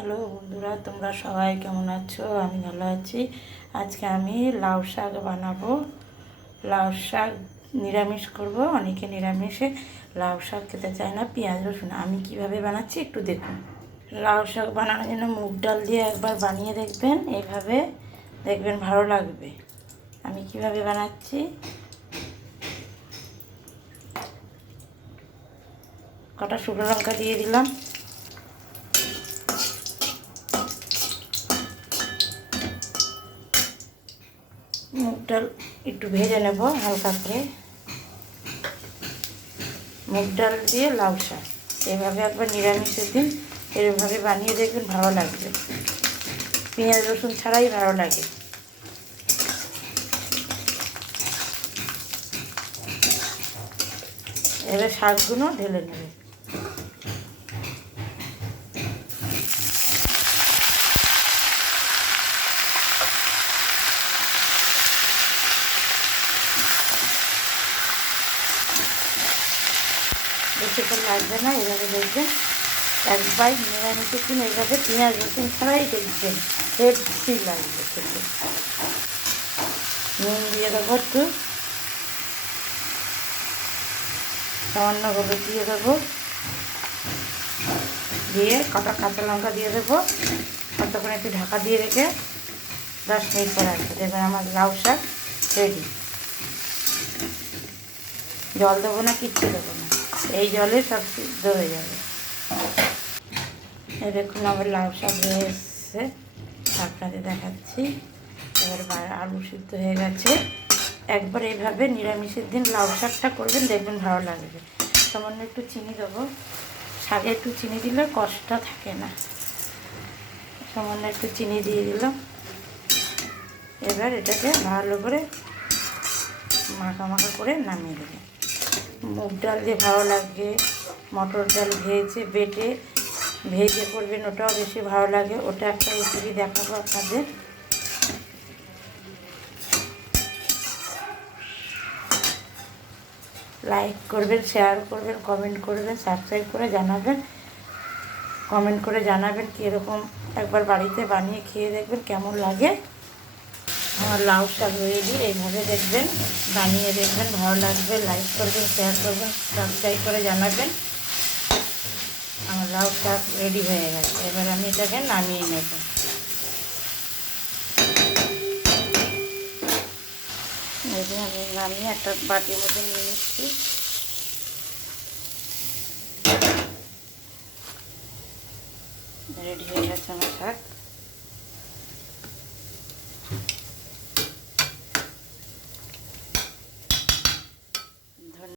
Hello বন্ধুরা, তোমরা সবাই কেমন আছো? আমি ভালো আছি। আজকে আমি লাউ শাক বানাবো। লাউ শাক নিরামিষ করব। অনেকে নিরামিষে লাউ শাক খেতে চায় না, পেঁয়াজ রসুন। আমি কিভাবে বানাচ্ছি একটু দেখুন। লাউ শাক বানানোর জন্য মুগ ডাল দিয়ে একবার বানিয়ে দেখবেন, এভাবে দেখবেন ভালো লাগবে। আমি কিভাবে বানাচ্ছি, কটা শুকনো লঙ্কা দিয়ে দিলাম, মুগ ডাল একটু ভেজে নেব হালকা করে। মুগ ডাল দিয়ে লাউ শাক এভাবে একবার নিরামিষের দিন এরভাবে বানিয়ে দেখবেন, ভালো লাগবে। পেঁয়াজ রসুন ছাড়াই ভালো লাগে। এবার শাকগুলো ঢেলে নেবে। বেশিক্ষণ লাগবে না, এভাবে দেখবেন একবার নিরামিষের দিন এইভাবে পেঁয়াজ রসুন ছাড়াই দেখবেন, হেভি লাগবে খেতে। নুন দিয়ে দেবো একটু, সামান্য হলুদ দিয়ে দেবো, দিয়ে কটা কাঁচা লঙ্কা দিয়ে দেবো। ততক্ষণ একটু ঢাকা দিয়ে রেখে 10 মিনিট পরে আসবে, দেখবেন আমার লাউ শাক রেডি। জল দেবো না, কিচ্ছু দেবো না, এই জলে সব সিদ্ধ হয়ে যাবে। এই দেখুন আমার লাউ শাক হয়ে এসছে, আপনাদের দেখাচ্ছি। এবার আলু সিদ্ধ হয়ে গেছে। একবার এইভাবে নিরামিষের দিন লাউ শাকটা করবেন, দেখবেন ভালো লাগবে। সামান্য একটু চিনি দেবো, শাকে একটু চিনি দিলে কষ্টটা থাকে না। সামান্য একটু চিনি দিয়ে দিলাম। এবার এটাকে ভালো করে মাখা মাখা করে নামিয়ে দেবেন। মুগ ডাল দিয়ে ভালো লাগে, মটর ডাল ভেজে করবেন, ওটাও বেশি ভালো লাগে। ওটা একটা রেসিপি দেখাবো আপনাদের। লাইক করবেন, শেয়ার করবেন, কমেন্ট করবেন, সাবস্ক্রাইব করে জানাবেন। কমেন্ট করে জানাবেন কীরকম, একবার বাড়িতে বানিয়ে খেয়ে দেখবেন কেমন লাগে। আমার লাউ শাক রেডি, এইভাবে দেখবেন, বানিয়ে দেখবেন, ভালো লাগবে। লাইক করবেন, শেয়ার করবেন, সাবস্ক্রাইব করে জানাবেন। আমার লাউ শাক রেডি হয়ে গেছে। এবার আমি এটাকে নামিয়ে নেব। দেখুন আমি নামিয়ে একটা বাটির মধ্যে নিয়ে নিচ্ছি। রেডি হয়ে গেছে আমার শাক।